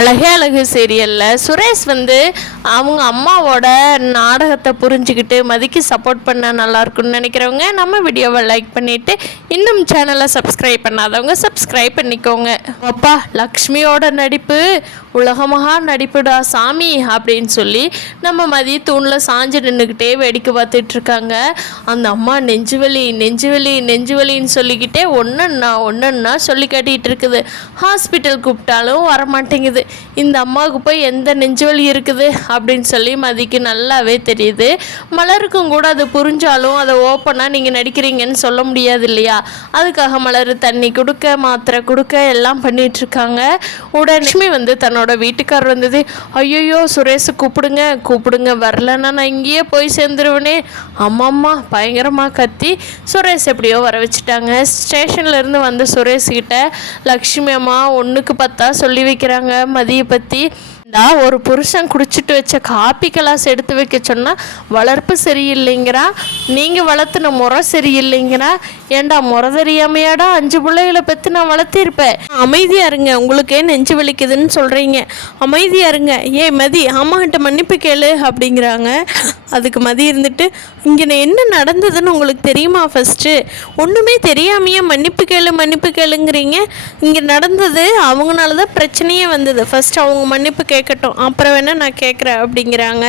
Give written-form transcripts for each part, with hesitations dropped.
அழகே அழகு சீரியலில் சுரேஷ் வந்து அவங்க அம்மாவோட நாடகத்தை புரிஞ்சுக்கிட்டு மதிக்கு சப்போர்ட் பண்ண நல்லாயிருக்குன்னு நினைக்கிறவங்க நம்ம வீடியோவை லைக் பண்ணிவிட்டு இன்னும் சேனலை சப்ஸ்கிரைப் பண்ணாதவங்க சப்ஸ்கிரைப் பண்ணிக்கோங்க. அப்பா லக்ஷ்மியோட நடிப்பு உலகமகா நடிப்புடா சாமி அப்படின்னு சொல்லி நம்ம மதிய தூணில் சாஞ்சு நின்றுக்கிட்டே வேடிக்கை பார்த்துட்ருக்காங்க. அந்த அம்மா நெஞ்சுவலி நெஞ்சுவலி நெஞ்சுவலின்னு சொல்லிக்கிட்டே ஒன்றுன்னா சொல்லி காட்டிகிட்டு இருக்குது. ஹாஸ்பிட்டல் கூப்பிட்டாலும் வரமாட்டேங்குது. இந்த அம்மாவுக்கு போய் எந்த நெஞ்சுவலி இருக்குது அப்படின்னு சொல்லி மதிக்கு நல்லாவே தெரியுது. மலருக்கும் கூட அது புரிஞ்சாலும் அதை ஓப்பனாக நீங்கள் நடிக்கிறீங்கன்னு சொல்ல முடியாது இல்லையா? அதுக்காக மலர் தண்ணி கொடுக்க மாத்திரை கொடுக்க எல்லாம் பண்ணிகிட்ருக்காங்க. உடனே லட்சுமி வந்து தன்னோட வீட்டுக்காரர் வந்தது, ஐயோ சுரேஷை கூப்பிடுங்க வரலன்னா நான் இங்கேயே போய் சேர்ந்துருவனே அம்மா பயங்கரமாக கத்தி சுரேஷ் எப்படியோ வர வச்சுட்டாங்க. ஸ்டேஷன்லேருந்து வந்த சுரேஷ்கிட்ட லக்ஷ்மி அம்மா 1க்கு 10 சொல்லி வைக்கிறாங்க மதியை பற்றி. ஒரு புருஷன் குடிச்சிட்டு வச்ச காப்பி கிளாஸ் எடுத்து வைக்க சொன்னால் வளர்ப்பு சரியில்லைங்கிறா, நீங்கள் வளர்த்துன முறை சரியில்லைங்கிறா. ஏண்டா முறை தெரியாமையாடா 5 பிள்ளைகளை பற்றி நான் வளர்த்திருப்பேன். அமைதியாக இருங்க, உங்களுக்கே நெஞ்சு வலிக்குதுன்னு சொல்கிறீங்க, அமைதியாக இருங்க. மதி அம்மாகிட்ட மன்னிப்பு கேளு அப்படிங்கிறாங்க. அதுக்கு மதி இருந்துட்டு, இங்கே என்ன நடந்ததுன்னு உங்களுக்கு தெரியுமா? ஃபஸ்ட்டு ஒன்றுமே தெரியாமையே மன்னிப்பு கேளுங்கிறீங்க. இங்கே நடந்தது அவங்களால தான் பிரச்சனையே வந்தது. ஃபஸ்ட்டு அவங்க மன்னிப்பு கேட்கட்டும், அப்புறம் வேணால் நான் கேட்குறேன் அப்படிங்கிறாங்க.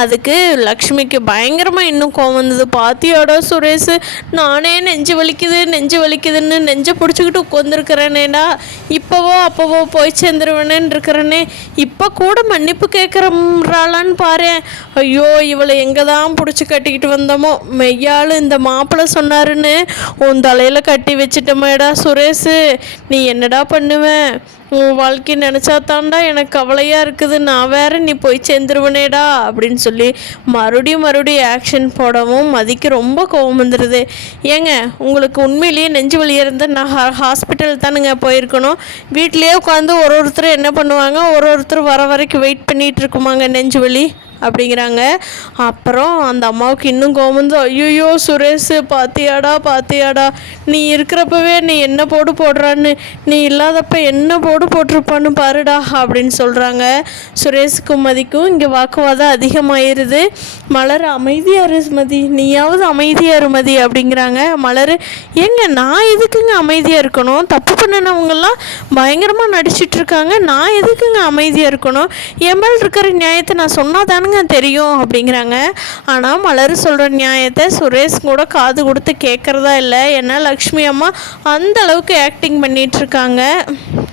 அதுக்கு லக்ஷ்மிக்கு பயங்கரமாக இன்னும் கோவம் வந்தது. பாத்தியோட சுரேஷ், நானே நெஞ்சு வலிக்குதுன்னு நெஞ்சை பிடிச்சிக்கிட்டு உட்காந்துருக்கிறேனேடா, அப்போவோ போய் சேர்ந்துருவேனேன்னு இருக்கிறேனே, இப்போ கூட மன்னிப்பு கேட்குறாளான்னு பாரு. ஐயோ இவளை எங்கே தான் பிடிச்சி கட்டிக்கிட்டு வந்தோமோ, மெய்யாள் இந்த மாப்பிள்ளை சொன்னாருன்னு உன் தலையில் கட்டி வச்சிட்டமேடா சுரேஷு, நீ என்னடா பண்ணுவேன்? உன் வாழ்க்கை நினச்சா தாண்டா எனக்கு கவலையாக இருக்குது, நான் வேற நீ போய் சேர்ந்துருவனேடா அப்படின்னு சொல்லி மறுபடியும் ஆக்ஷன் போடவும் மதிக்கு ரொம்ப கோவம் வந்துடுது. ஏங்க உங்களுக்கு உண்மையிலேயே நெஞ்சு வலி இருந்தால் நான் ஹாஸ்பிட்டல் தானுங்க போயிருக்கணும். வீட்டிலேயே உட்காந்து ஒருத்தர் என்ன பண்ணுவாங்க, ஒருத்தர் வர வரைக்கும் வெயிட் பண்ணிகிட்டு இருக்குமாங்க நெஞ்சு வலி அப்படிங்கிறாங்க. அப்புறம் அந்த அம்மாவுக்கு இன்னும் கோவம் வந்து, ஐயோ சுரேஷ் பாத்தியாடா நீ இருக்கிறப்பவே நீ என்ன போடுறான்னு, நீ இல்லாதப்ப என்ன போட்டிருப்பான்னு பாருடா அப்படின்னு சொல்கிறாங்க. சுரேஷுக்கும் மதிக்கும் இங்கே வாக்குவாதம் அதிகமாயிருது. மலர் அமைதியாரு மதி, நீயாவது அமைதியாரு மதி அப்படிங்கிறாங்க. மலர், ஏங்க நான் எதுக்குங்க அமைதியாக இருக்கணும்? தப்பு பண்ணினவங்கெல்லாம் பயங்கரமாக நடிச்சிட்ருக்காங்க, நான் எதுக்குங்க அமைதியாக இருக்கணும்? என் மேல் இருக்கிற நியாயத்தை நான் சொன்னால் தானே தெரியும் அப்படிங்கிறாங்க. ஆனால் மலர் சொல்கிற நியாயத்தை சுரேஷ் கூட காது கொடுத்து கேட்குறதா இல்லை. ஏன்னா லக்ஷ்மி அம்மா அந்த அளவுக்கு ஆக்டிங் பண்ணிகிட்ருக்காங்க.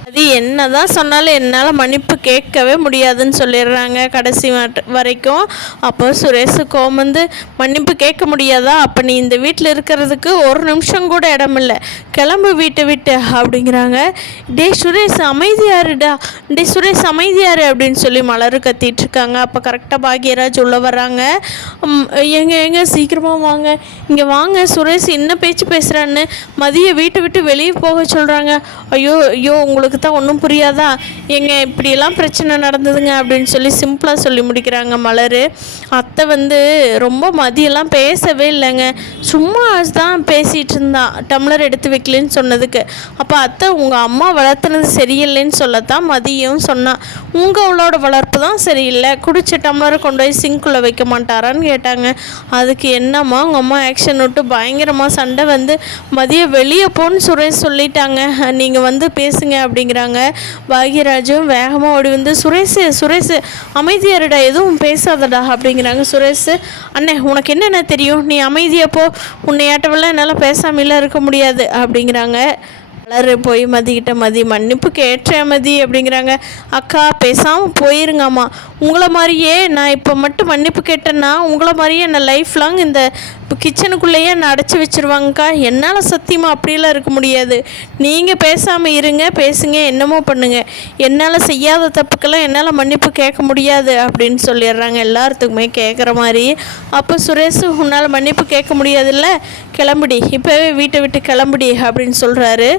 அது என்ன தான் சொன்னாலும் என்னால் மன்னிப்பு கேட்கவே முடியாதுன்னு சொல்லிடுறாங்க கடைசி வரைக்கும். அப்போ சுரேஷு கோவம் வந்து, மன்னிப்பு கேட்க முடியாதா? அப்போ நீ இந்த வீட்டில் இருக்கிறதுக்கு ஒரு நிமிஷம் கூட இடம் இல்லை, கிளம்பு வீட்டை விட்டு அப்படிங்கிறாங்க. சுரேஷ் அமைதியாருடா, சுரேஷ் அமைதியாரு அப்படின்னு சொல்லி மலர் கத்திட்டுருக்காங்க. அப்போ கரெக்டாக பாக்யராஜ் உள்ளே வர்றாங்க. எங்க சீக்கிரமாக வாங்க, இங்கே வாங்க, சுரேஷ் என்ன பேச்சு பேசுகிறான்னு மதியை வீட்டை விட்டு வெளியே போக சொல்கிறாங்க. ஐயோ உங்களுக்கு தான் ஒன்றும் புரியாதா? இப்படியெல்லாம் பிரச்சனை நடந்ததுங்க அப்படின்னு சொல்லி சிம்பிளாக சொல்லி முடிக்கிறாங்க மலர். அத்தை வந்து ரொம்ப மதியெல்லாம் பேசவே இல்லைங்க, சும்மா தான் பேசிகிட்டு இருந்தான் டம்ளர் எடுத்து வைக்கலன்னு சொன்னதுக்கு. அப்போ அத்தை உங்கள் அம்மா வளர்த்துனது சரியில்லைன்னு சொல்லத்தான் மதியம் சொன்னான். உங்களோட வளர்ப்பு தான் சரியில்லை, குடிச்ச டம்ளரை கொண்டு போய் சிங்க்குள்ளே வைக்க மாட்டாரான்னு கேட்டாங்க. அதுக்கு என்னம்மா உங்கள் அம்மா ஆக்ஷன் விட்டு பயங்கரமாக சண்டை வந்து மதிய வெளியே போன்னு சுரேஷ் சொல்லிட்டாங்க, நீங்கள் வந்து பேசுங்க அப்படிங்கிறாங்க. பாக்யராஜும் வேகமாக ஓடி வந்து, சுரேஷ் அமைதியாருடா, எதுவும் பேசாதடா அப்படிங்கிறாங்க. சுரேஷ், அண்ணே உனக்கு என்னென்ன தெரியும், நீ அமைதியாக போ, உன்னை ஏட்டவெல்லாம் என்னால் பேசாமலாம் இருக்க முடியாது அப்படிங்கிறாங்க. மலர் போய் மதிக்கிட்ட, மதி மன்னிப்பு கேட்டேன் மதி அப்படிங்கிறாங்க. அக்கா பேசாமல் போயிருங்கம்மா, உங்களை மாதிரியே நான் இப்போ மட்டும் மன்னிப்பு கேட்டேன்னா உங்களை மாதிரியே என்னை லைஃப் லாங் இந்த கிச்சனுக்குள்ளேயே என்னை அடைச்சி வச்சுருவாங்கக்கா, என்னால் சத்தியமாக அப்படியெல்லாம் இருக்க முடியாது, நீங்கள் பேசாமல் இருங்க, பேசுங்க, என்னமோ பண்ணுங்க, என்னால் செய்யாத தப்புக்கெல்லாம் என்னால் மன்னிப்பு கேட்க முடியாது அப்படின்னு சொல்லிடுறாங்க எல்லாத்துக்குமே கேட்குற மாதிரி. அப்போ சுரேஷ், உன்னால் மன்னிப்பு கேட்க முடியாதுல்ல, கிளம்புடி, இப்போவே வீட்டை விட்டு கிளம்புடி அப்படின்னு சொல்கிறாரு.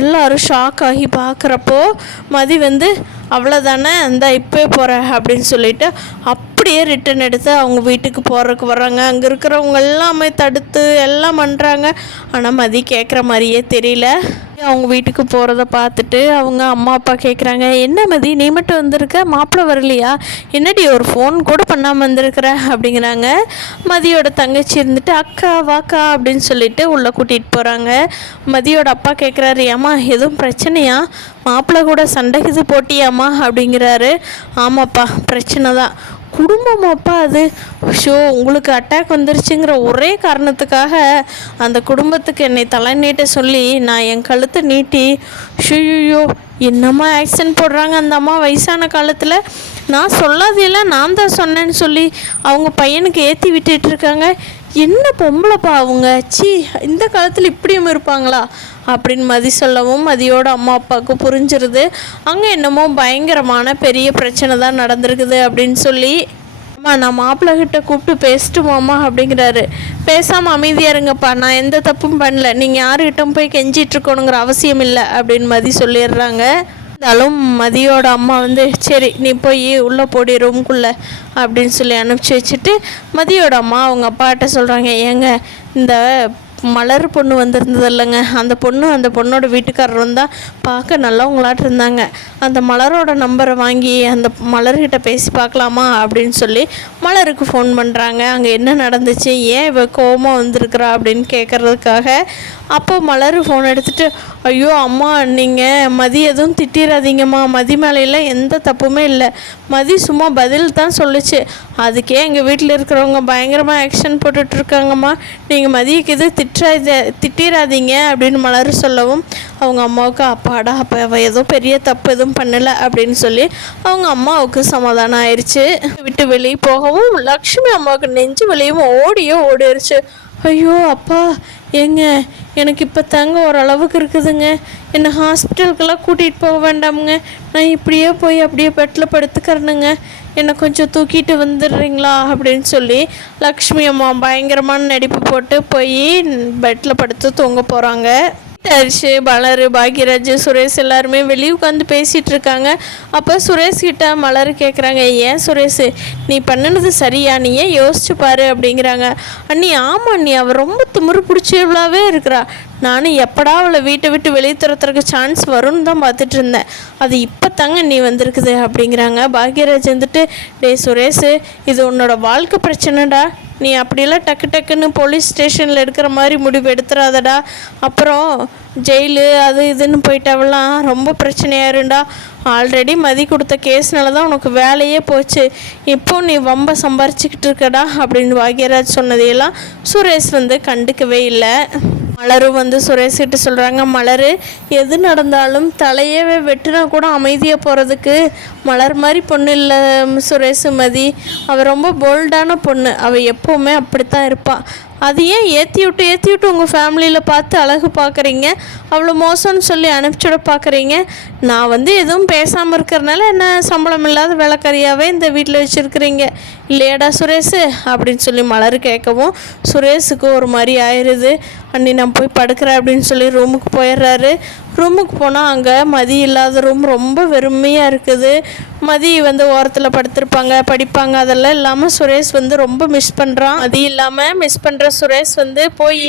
எல்லோரும் ஷாக் ஆகி பார்க்குறப்போ மதி வந்து, அவ்வளோதானே இந்த இப்போ போகிற அப்படின்னு சொல்லிட்டு அப்படி அப்படியே ரிட்டன் எடுத்து அவங்க வீட்டுக்கு போகிறதுக்கு வர்றாங்க. அங்கே இருக்கிறவங்க எல்லாமே தடுத்து எல்லாம் பண்ணுறாங்க. ஆனால் மதி கேட்குற மாதிரியே தெரியல. அவங்க வீட்டுக்கு போகிறத பார்த்துட்டு அவங்க அம்மா அப்பா கேட்குறாங்க, என்ன மதி நீ மட்டும் வந்திருக்க, மாப்பிள்ளை வரலையா, என்னடி ஒரு ஃபோன் கூட பண்ணாமல் வந்திருக்கிற அப்படிங்கிறாங்க. மதியோட தங்கச்சி இருந்துட்டு அக்கா வாக்கா அப்படின்னு சொல்லிட்டு உள்ளே கூட்டிகிட்டு போகிறாங்க. மதியோட அப்பா கேட்குறாரு, ஏம்மா எதுவும் பிரச்சனையா, மாப்பிள்ளை கூட சண்டைக்கு போட்டியாம்மா அப்படிங்கிறாரு. ஆமாப்பா பிரச்சனை தான். குடும்பமாப்பா அது. ஷோ உங்களுக்கு அட்டாக் வந்துருச்சுங்கிற ஒரே காரணத்துக்காக அந்த குடும்பத்துக்கு என்னை தலை நீட்ட சொல்லி நான் என் கழுத்தை நீட்டி ஷூயோ என்னம்மா ஆக்ஷன் போடுறாங்க அந்த அம்மா வயசான காலத்தில். நான் சொல்லாதையெல்லாம் நான் தான் சொன்னேன்னு சொல்லி அவங்க பையனுக்கு ஏற்றி விட்டுட்டு இருக்காங்க. என்ன பொம்பளைப்பா அவங்க, சி இந்த காலத்தில் இப்படியும் இருப்பாங்களா அப்படின்னு மதி சொல்லவும் மதியோட அம்மா அப்பாவுக்கு புரிஞ்சிருது. அங்கே என்னமோ பயங்கரமான பெரிய பிரச்சனை தான் நடந்திருக்குது அப்படின்னு சொல்லி, அம்மா நான் மாப்பிள்ளைகிட்ட கூப்பிட்டு பேசிட்டுமாம்மா அப்படிங்கிறாரு. பேசாமல் அமைதியாக இருங்கப்பா, நான் எந்த தப்பும் பண்ணல, நீங்கள் யாருக்கிட்டும் போய் கெஞ்சிட்ருக்கணுங்கிற அவசியம் இல்லை அப்படின்னு மதி சொல்லிடுறாங்க. இருந்தாலும் மதியோட அம்மா வந்து சரி நீ போய் உள்ளே போடி ரூம்குள்ளே அப்படின்னு சொல்லி அனுப்பிச்சி வச்சுட்டு மதியோட அம்மா அவங்க அப்பாட்ட சொல்கிறாங்க, ஏங்க இந்த மலர் பொண்ணு வந்திருந்தது இல்லைங்க, அந்த பொண்ணோட வீட்டுக்காரரும் தான் பார்க்க நல்லவங்களாட்டு இருந்தாங்க. அந்த மலரோட நம்பரை வாங்கி அந்த மலர்கிட்ட பேசி பார்க்கலாமா அப்படின்னு சொல்லி மலருக்கு ஃபோன் பண்ணுறாங்க. அங்கே என்ன நடந்துச்சு, ஏன் இவ கோவமாக வந்திருக்கிறா அப்படின்னு கேட்குறதுக்காக. அப்போ மலர் ஃபோன் எடுத்துகிட்டு, ஐயோ அம்மா நீங்கள் மதி எதுவும் திட்டிடாதீங்கம்மா, மதி மேலையில் எந்த தப்புமே இல்லை, மதி சும்மா பதில் தான் சொல்லிச்சு, அதுக்கே எங்கள் வீட்டில் இருக்கிறவங்க பயங்கரமாக ஆக்ஷன் போட்டுட்ருக்காங்கம்மா, நீங்கள் மதியக்கு எது திட்டிடாதீங்க அப்படின்னு மலர் சொல்லவும் அவங்க அம்மாவுக்கு அப்பாடா அப்போ அவள் ஏதோ பெரிய தப்பு எதுவும் பண்ணலை அப்படின்னு சொல்லி அவங்க அம்மாவுக்கு சமாதானம் ஆயிடுச்சு. விட்டு வெளியே போகவும் லக்ஷ்மி அம்மாவுக்கு நெஞ்சு வெளியும் ஓடிடுச்சு. ஐயோ அப்பா ஏங்க எனக்கு இப்போ தாங்க ஓரளவுக்கு இருக்குதுங்க, என்னை ஹாஸ்பிட்டலுக்கெல்லாம் கூட்டிகிட்டு போக வேண்டாமுங்க, நான் இப்படியே போய் அப்படியே பெட்டில் படுத்துக்கிறேனுங்க, என்னை கொஞ்சம் தூக்கிட்டு வந்துடுறீங்களா அப்படின்னு சொல்லி லக்ஷ்மி அம்மா பயங்கரமான நடிப்பு போட்டு போய் பெட்டில் படுத்து தூங்க போகிறாங்க. ஹரிஷு மலர் பாக்யராஜ் சுரேஷ் எல்லாருமே வெளியே உட்காந்து பேசிகிட்டு இருக்காங்க. அப்போ சுரேஷ்கிட்ட மலர் கேட்குறாங்க, ஏன் சுரேஷ் நீ பண்ணினது சரியா, நீ ஏன் யோசிச்சு பாரு அப்படிங்கிறாங்க. அண்ணி ஆமாம் அண்ணி அவள் ரொம்ப திமிரு பிடிச்சவளாவே இருக்கிறா, நானும் எப்படா அவளை வீட்டை விட்டு வெளியே துரத்துறதுக்கு சான்ஸ் வரும்னு தான் பார்த்துட்டு இருந்தேன், அது இப்போ தாங்க நீ வந்திருக்குது அப்படிங்கிறாங்க. பாக்யராஜ் வந்துட்டு, டே சுரேஷ் இது உன்னோட வாழ்க்கை பிரச்சனைடா, நீ அப்படியெல்லாம் டக்குன்னு போலீஸ் ஸ்டேஷனில் எடுக்கிற மாதிரி முடிவு எடுத்துறாதடா, அப்புறம் ஜெயிலு அது இதுன்னு போயிட்டாவெல்லாம் ரொம்ப பிரச்சனையாயிருண்டா, ஆல்ரெடி மதி கொடுத்த கேஸ்னால தான் உனக்கு வேலையே போச்சு, இப்போ நீ வம்ப சம்பாரிச்சிக்கிட்டு இருக்கடா அப்படின்னு பாக்யராஜ் சொன்னதையெல்லாம் சுரேஷ் கண்டுக்கவே இல்லை. மலரும் சுரேஷ்கிட்ட சொல்கிறாங்க, மலர் எது நடந்தாலும் தலையே வெட்டினா கூட அமைதியாக போகிறதுக்கு மலர் மாதிரி பொண்ணு இல்லை சுரேஷ் மதி, அவள் ரொம்ப போல்டான பொண்ணு, அவள் எப்போவுமே அப்படித்தான் இருப்பாள், அது ஏன் ஏற்றி விட்டு உங்கள் ஃபேமிலியில் பார்த்து அழகு பார்க்குறீங்க, அவ்வளோ மோசம்னு சொல்லி அனுப்பிச்சுட பார்க்குறீங்க, நான் எதுவும் பேசாமல் இருக்கிறனால என்ன சம்பளம் இல்லாத வேலைக்காரியாகவே இந்த வீட்டில் வச்சுருக்கிறீங்க இல்லையாடா சுரேஷ் அப்படின்னு சொல்லி மலர் கேட்கவும் சுரேஷுக்கு ஒரு மாதிரி ஆயிடுது. அண்ணி நான் போய் படுக்கிறேன் அப்படின்னு சொல்லி ரூமுக்கு போயிடுறாரு. ரூமுக்கு போனால் அங்கே மதி இல்லாத ரூம் ரொம்ப வெறுமையாக இருக்குது. மதி ஓரத்தில் படுத்திருப்பாங்க படிப்பாங்க, அதெல்லாம் இல்லாமல் சுரேஷ் ரொம்ப மிஸ் பண்ணுறான். மதி இல்லாமல் மிஸ் பண்ணுற சுரேஷ் போய்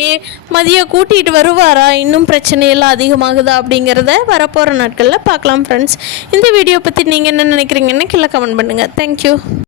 மதியை கூட்டிகிட்டு வருவாரா, இன்னும் பிரச்சனையெல்லாம் அதிகமாகுதா அப்படிங்கிறத வரப்போகிற நாட்களில் பார்க்கலாம் ஃப்ரெண்ட்ஸ். இந்த வீடியோ பற்றி நீங்கள் என்ன நினைக்கிறீங்கன்னு கீழே கமெண்ட் பண்ணுங்கள். தேங்க்யூ.